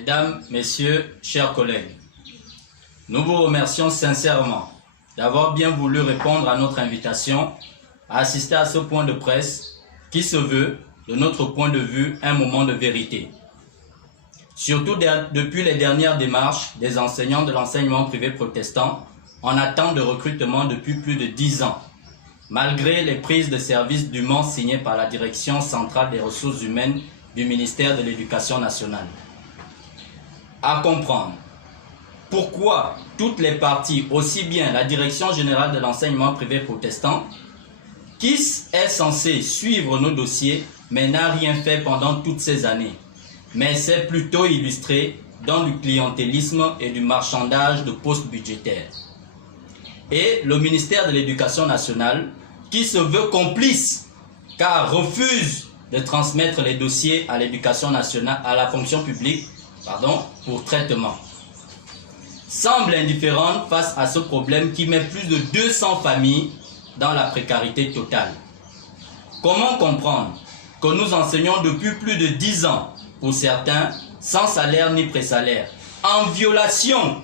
Mesdames, Messieurs, chers collègues, nous vous remercions sincèrement d'avoir bien voulu répondre à notre invitation à assister à ce point de presse qui se veut, de notre point de vue, un moment de vérité. Surtout depuis les dernières démarches des enseignants de l'enseignement privé protestant en attente de recrutement depuis plus de 10 ans, malgré les prises de service dûment signées par la Direction centrale des ressources humaines du ministère de l'Éducation nationale. À comprendre pourquoi toutes les parties, aussi bien la Direction générale de l'enseignement privé protestant, qui est censée suivre nos dossiers, mais n'a rien fait pendant toutes ces années, mais s'est plutôt illustré dans du clientélisme et du marchandage de postes budgétaires. Et le ministère de l'Éducation nationale, qui se veut complice, car refuse de transmettre les dossiers à l'Éducation nationale, à la fonction publique, pour traitement, semble indifférente face à ce problème qui met plus de 200 familles dans la précarité totale. Comment comprendre que nous enseignons depuis plus de 10 ans, pour certains, sans salaire ni présalaire, en violation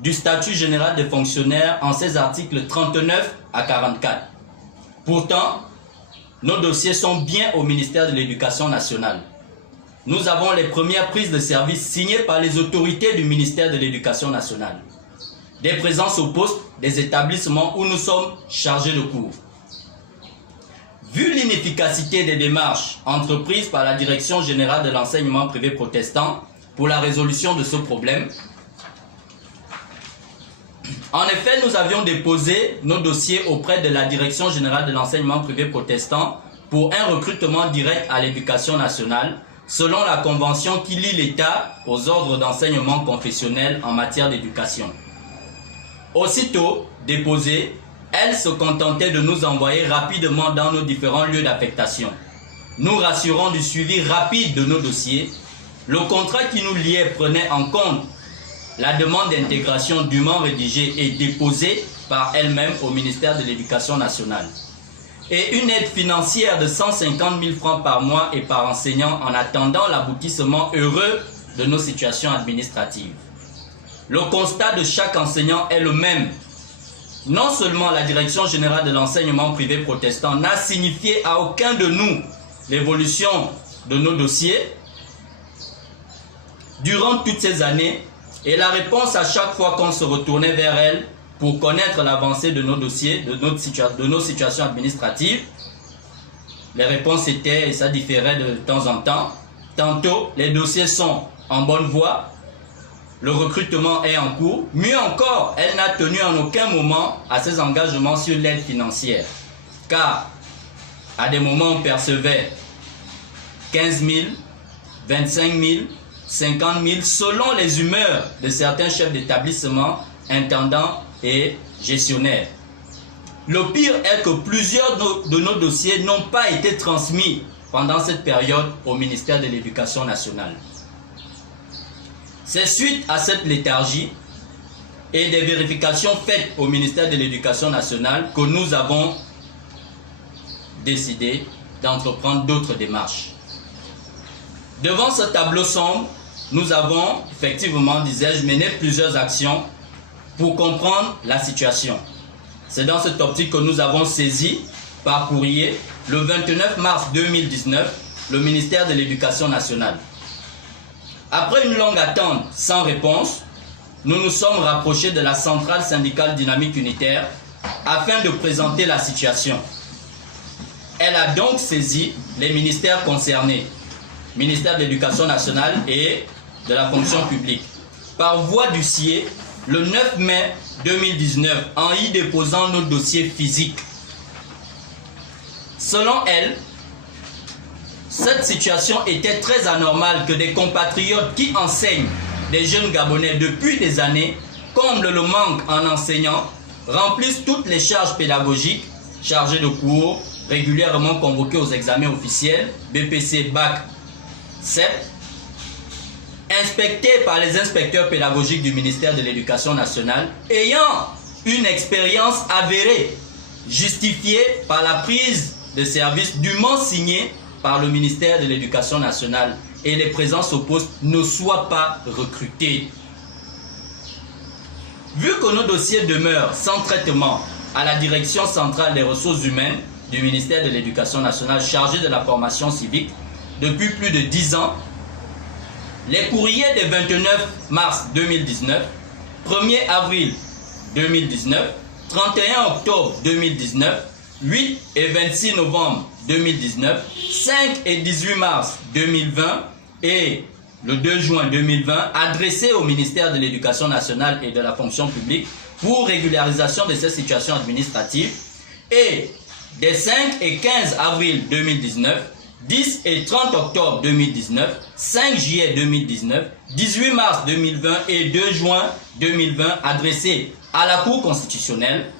du statut général des fonctionnaires en ses articles 39 à 44. Pourtant, nos dossiers sont bien au ministère de l'Éducation nationale. Nous avons les premières prises de service signées par les autorités du ministère de l'Éducation nationale. Des présences au poste des établissements où nous sommes chargés de cours. Vu l'inefficacité des démarches entreprises par la Direction générale de l'enseignement privé protestant pour la résolution de ce problème, en effet, nous avions déposé nos dossiers auprès de la Direction générale de l'enseignement privé protestant pour un recrutement direct à l'Éducation nationale selon la convention qui lie l'État aux ordres d'enseignement confessionnel en matière d'éducation. Aussitôt déposée, elle se contentait de nous envoyer rapidement dans nos différents lieux d'affectation, nous rassurant du suivi rapide de nos dossiers. Le contrat qui nous liait prenait en compte la demande d'intégration dûment rédigée et déposée par elle-même au ministère de l'Éducation nationale. Et une aide financière de 150 000 francs par mois et par enseignant en attendant l'aboutissement heureux de nos situations administratives. Le constat de chaque enseignant est le même. Non seulement la Direction générale de l'enseignement privé protestant n'a signifié à aucun de nous l'évolution de nos dossiers durant toutes ces années, et la réponse à chaque fois qu'on se retournait vers elle pour connaître l'avancée de nos dossiers, de nos situations administratives, les réponses étaient, et ça différait de temps en temps, tantôt les dossiers sont en bonne voie, le recrutement est en cours, mieux encore, elle n'a tenu en aucun moment à ses engagements sur l'aide financière, car à des moments on percevait 15 000, 25 000, 50 000 selon les humeurs de certains chefs d'établissement, intendants et gestionnaires. Le pire est que plusieurs de nos dossiers n'ont pas été transmis pendant cette période au ministère de l'Éducation nationale. C'est suite à cette léthargie et des vérifications faites au ministère de l'Éducation nationale que nous avons décidé d'entreprendre d'autres démarches. Devant ce tableau sombre, nous avons effectivement, disais-je, mené plusieurs actions pour comprendre la situation. C'est dans cette optique que nous avons saisi par courrier le 29 mars 2019 le ministère de l'Éducation nationale. Après une longue attente sans réponse, nous nous sommes rapprochés de la centrale syndicale dynamique unitaire afin de présenter la situation. Elle a donc saisi les ministères concernés, ministère de l'Éducation nationale et de la fonction publique, par voie d'huissier le 9 mai 2019 en y déposant nos dossiers physiques. Selon elle, cette situation était très anormale que des compatriotes qui enseignent des jeunes Gabonais depuis des années comblent le manque en enseignants, remplissent toutes les charges pédagogiques, chargés de cours, régulièrement convoqués aux examens officiels, BPC, Bac, CEP, inspectés par les inspecteurs pédagogiques du ministère de l'Éducation nationale, ayant une expérience avérée, justifiée par la prise de service dûment signée par le ministère de l'Éducation nationale et les présences au poste ne soient pas recrutés. Vu que nos dossiers demeurent sans traitement à la Direction centrale des ressources humaines du ministère de l'Éducation nationale chargée de la formation civique depuis plus de 10 ans, les courriers des 29 mars 2019, 1er avril 2019, 31 octobre 2019, 8 et 26 novembre 2019, 5 et 18 mars 2020 et le 2 juin 2020, adressés au ministère de l'Éducation nationale et de la fonction publique pour régularisation de ces situations administratives, et des 5 et 15 avril 2019, 10 et 30 octobre 2019, 5 juillet 2019, 18 mars 2020 et 2 juin 2020, adressés à la Cour constitutionnelle,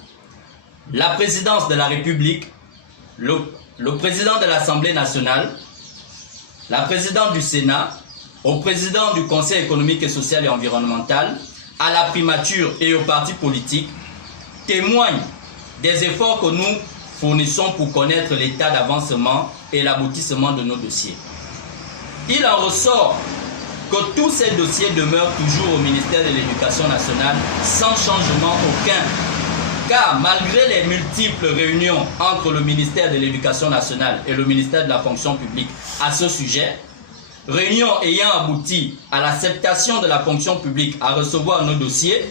la présidence de la République, le président de l'Assemblée nationale, la présidente du Sénat, au président du Conseil économique et social et environnemental, à la primature et aux partis politiques, témoignent des efforts que nous fournissons pour connaître l'état d'avancement et l'aboutissement de nos dossiers. Il en ressort que tous ces dossiers demeurent toujours au ministère de l'Éducation nationale sans changement aucun. Car malgré les multiples réunions entre le ministère de l'Éducation nationale et le ministère de la fonction publique à ce sujet, réunions ayant abouti à l'acceptation de la fonction publique à recevoir nos dossiers,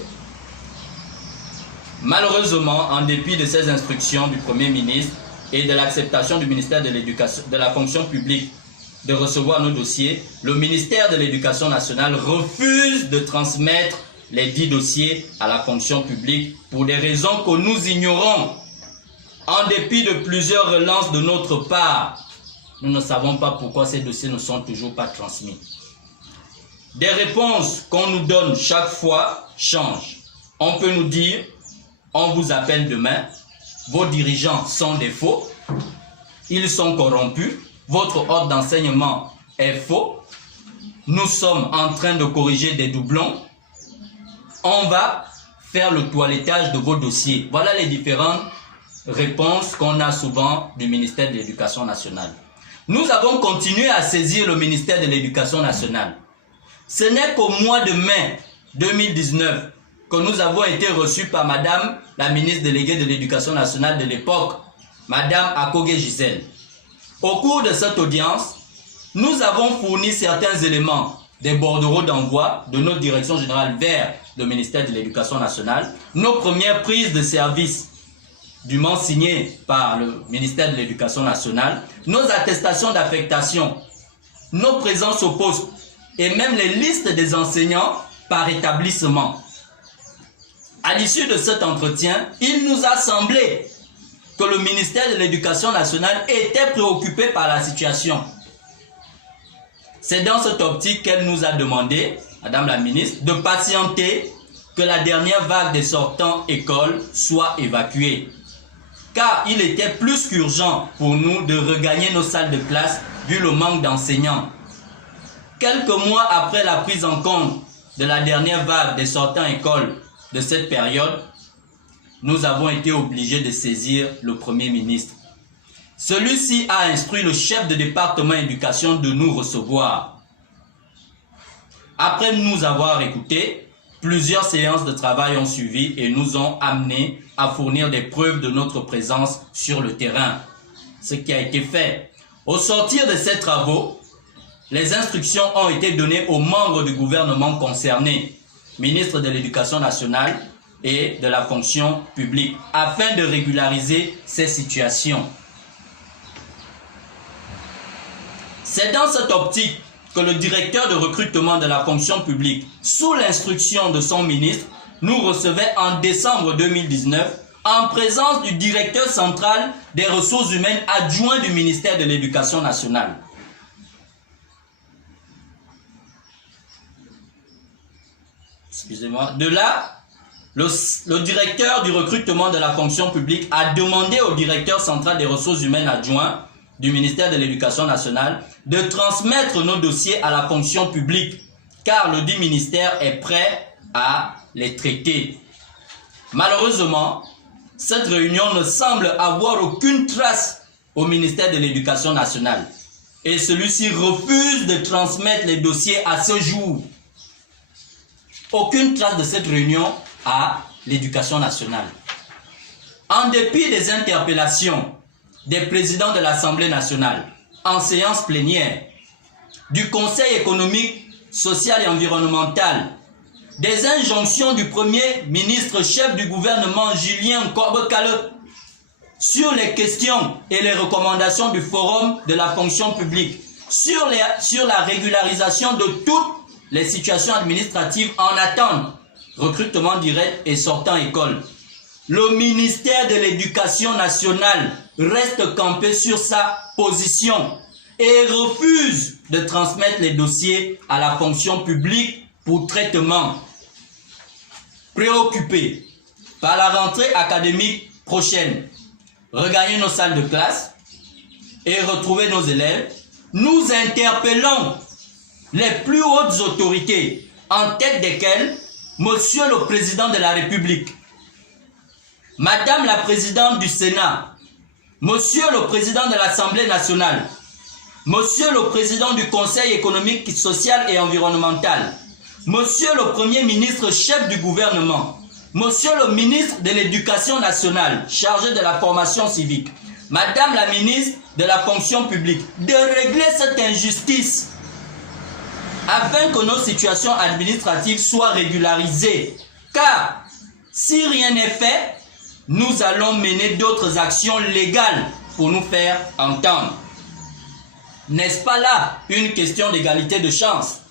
malheureusement, en dépit de ces instructions du Premier ministre et de l'acceptation du ministère de l'Éducation, de la fonction publique de recevoir nos dossiers, le ministère de l'Éducation nationale refuse de transmettre les 10 dossiers à la fonction publique pour des raisons que nous ignorons. En dépit de plusieurs relances de notre part, nous ne savons pas pourquoi ces dossiers ne sont toujours pas transmis. Des réponses qu'on nous donne chaque fois changent. On peut nous dire, on vous appelle demain, vos dirigeants sont des faux, ils sont corrompus, votre ordre d'enseignement est faux, nous sommes en train de corriger des doublons, on va faire le toilettage de vos dossiers. Voilà les différentes réponses qu'on a souvent du ministère de l'Éducation nationale. Nous avons continué à saisir le ministère de l'Éducation nationale. Ce n'est qu'au mois de mai 2019 que nous avons été reçus par Madame la ministre déléguée de l'Éducation nationale de l'époque, Madame Akogé Gisèle. Au cours de cette audience, nous avons fourni certains éléments des bordereaux d'envoi de notre direction générale vers le ministère de l'Éducation nationale, nos premières prises de service dûment signées par le ministère de l'Éducation nationale, nos attestations d'affectation, nos présences au poste et même les listes des enseignants par établissement. À l'issue de cet entretien, il nous a semblé que le ministère de l'Éducation nationale était préoccupé par la situation. C'est dans cette optique qu'elle nous a demandé, Madame la ministre, de patienter que la dernière vague des sortants écoles soit évacuée. Car il était plus qu'urgent pour nous de regagner nos salles de classe vu le manque d'enseignants. Quelques mois après la prise en compte de la dernière vague des sortants écoles de cette période, nous avons été obligés de saisir le Premier ministre. Celui-ci a instruit le chef de département éducation de nous recevoir. Après nous avoir écoutés, plusieurs séances de travail ont suivi et nous ont amenés à fournir des preuves de notre présence sur le terrain. Ce qui a été fait. Au sortir de ces travaux, les instructions ont été données aux membres du gouvernement concernés, ministre de l'Éducation nationale et de la fonction publique, afin de régulariser ces situations. C'est dans cette optique que le directeur de recrutement de la fonction publique, sous l'instruction de son ministre, nous recevait en décembre 2019 en présence du directeur central des ressources humaines adjoint du ministère de l'Éducation nationale. Excusez-moi. De là, le directeur du recrutement de la fonction publique a demandé au directeur central des ressources humaines adjoint du ministère de l'Éducation nationale de transmettre nos dossiers à la fonction publique, car le dit ministère est prêt à les traiter. Malheureusement, cette réunion ne semble avoir aucune trace au ministère de l'Éducation nationale. et celui-ci refuse de transmettre les dossiers à ce jour. Aucune trace de cette réunion à l'Éducation nationale. En dépit des interpellations des présidents de l'Assemblée nationale en séance plénière, du Conseil économique, social et environnemental, des injonctions du Premier ministre chef du gouvernement Julien Korbe-Kaleu sur les questions et les recommandations du Forum de la fonction publique, sur la régularisation de toutes les situations administratives en attente, recrutement direct et sortant école. Le ministère de l'Éducation nationale reste campé sur sa position et refuse de transmettre les dossiers à la fonction publique pour traitement. Préoccupés par la rentrée académique prochaine, regagner nos salles de classe et retrouver nos élèves, nous interpellons les plus hautes autorités, en tête desquelles Monsieur le Président de la République, Madame la Présidente du Sénat, Monsieur le Président de l'Assemblée nationale, Monsieur le Président du Conseil économique, social et environnemental, Monsieur le Premier ministre chef du gouvernement, Monsieur le ministre de l'Éducation nationale chargé de la formation civique, Madame la ministre de la fonction publique, de régler cette injustice afin que nos situations administratives soient régularisées. Car si rien n'est fait, nous allons mener d'autres actions légales pour nous faire entendre. N'est-ce pas là une question d'égalité de chance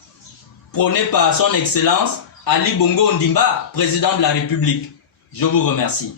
prônée par son Excellence Ali Bongo Ondimba, président de la République? Je vous remercie.